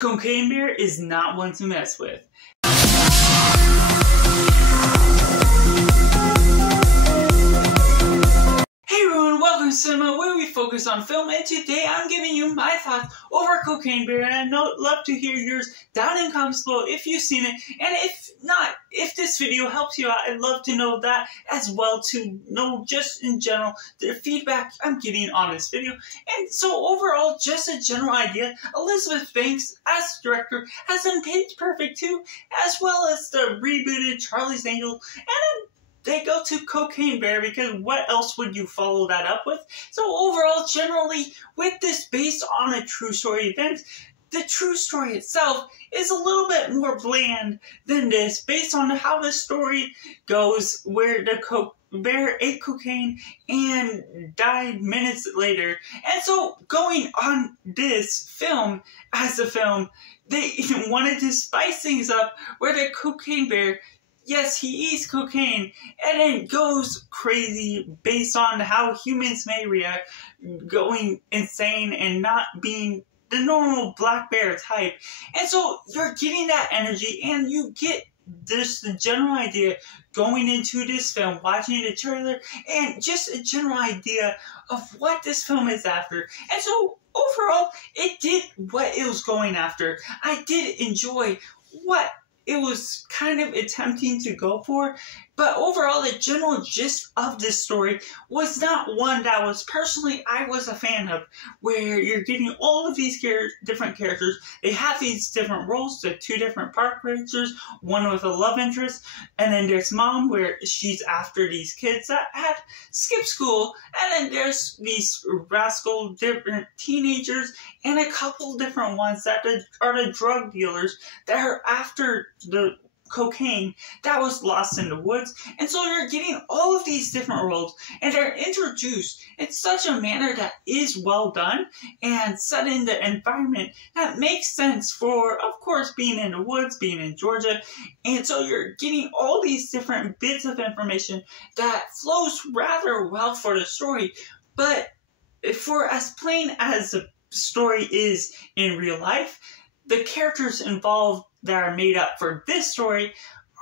Cocaine Bear is not one to mess with. Hey everyone, welcome to Cinema, where we focus on film, and today I'm giving you my thoughts over Cocaine Bear, and I'd love to hear yours down in the comments below if you've seen it, and if not, if this video helps you out, I'd love to know that as well, to know just in general the feedback I'm getting on this video. And so overall, just a general idea, Elizabeth Banks as director has done Pitch Perfect 2, as well as the rebooted Charlie's Angels, and they go to Cocaine Bear because what else would you follow that up with? So overall, generally, with this based on a true story event, the true story itself is a little bit more bland than this, based on how the story goes, where the bear ate cocaine and died minutes later. And so going on this film, as a film, they wanted to spice things up where the Cocaine Bear, yes, he eats cocaine and then goes crazy based on how humans may react, going insane and not being the normal black bear type. And so you're getting that energy, and you get this the general idea going into this film, watching the trailer, and just a general idea of what this film is after. And so overall, it did what it was going after. I did enjoy what it was kind of attempting to go for, but overall the general gist of this story was not one that was personally I was a fan of, where you're getting all of these different characters. They have these different roles, the two different park rangers, one with a love interest, and then there's mom, where she's after these kids that had skipped school, and then there's these rascal different teenagers, and a couple different ones that are the drug dealers that are after the cocaine that was lost in the woods. And so you're getting all of these different roles, and they're introduced in such a manner that is well done and set in the environment that makes sense for, of course, being in the woods, being in Georgia. And so you're getting all these different bits of information that flows rather well for the story. But for as plain as the story is in real life, the characters involved that are made up for this story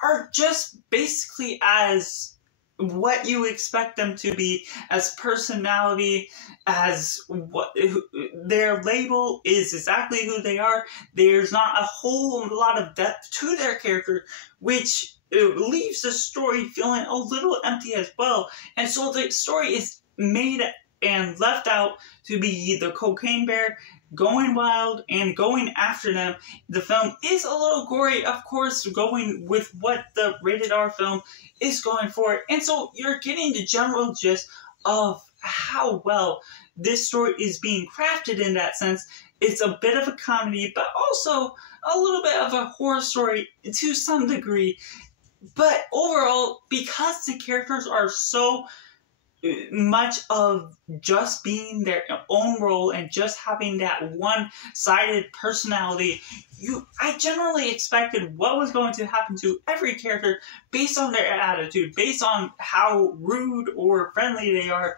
are just basically as what you expect them to be, as personality, as what their label is exactly who they are. There's not a whole lot of depth to their character, which leaves the story feeling a little empty as well. And so the story is made and left out to be the Cocaine Bear going wild and going after them. The film is a little gory, of course, going with what the rated R film is going for. And so you're getting the general gist of how well this story is being crafted in that sense. It's a bit of a comedy, but also a little bit of a horror story to some degree. But overall, because the characters are so much of just being their own role and just having that one-sided personality, I generally expected what was going to happen to every character based on their attitude, based on how rude or friendly they are,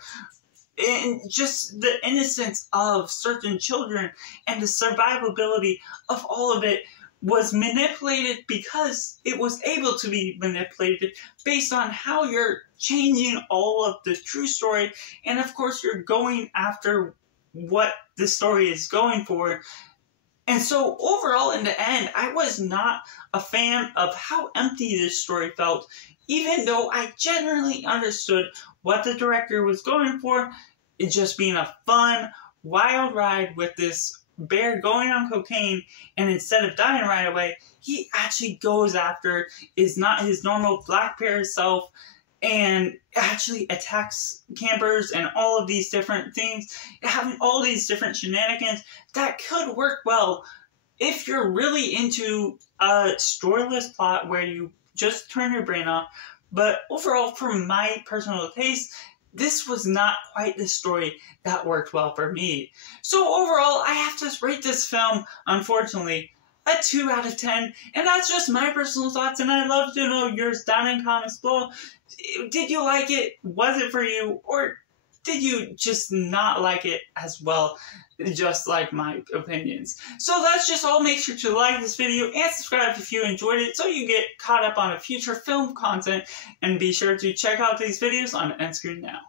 and just the innocence of certain children and the survivability of all of it was manipulated, because it was able to be manipulated based on how you're changing all of the true story, and of course you're going after what the story is going for. And so overall, in the end, I was not a fan of how empty this story felt, even though I generally understood what the director was going for, it just being a fun, wild ride with this bear going on cocaine, and instead of dying right away, he actually goes after is not his normal black bear self, and actually attacks campers and all of these different things, having all these different shenanigans that could work well if you're really into a storyless plot where you just turn your brain off. But overall, for my personal taste, this was not quite the story that worked well for me. So overall, I have to rate this film, unfortunately, a 2 out of 10. And that's just my personal thoughts, and I'd love to know yours down in comments below. Did you like it? Was it for you? Or did you just not like it as well, just like my opinions? So that's just all. Make sure to like this video and subscribe if you enjoyed it so you get caught up on future film content, and be sure to check out these videos on Endscreen Now.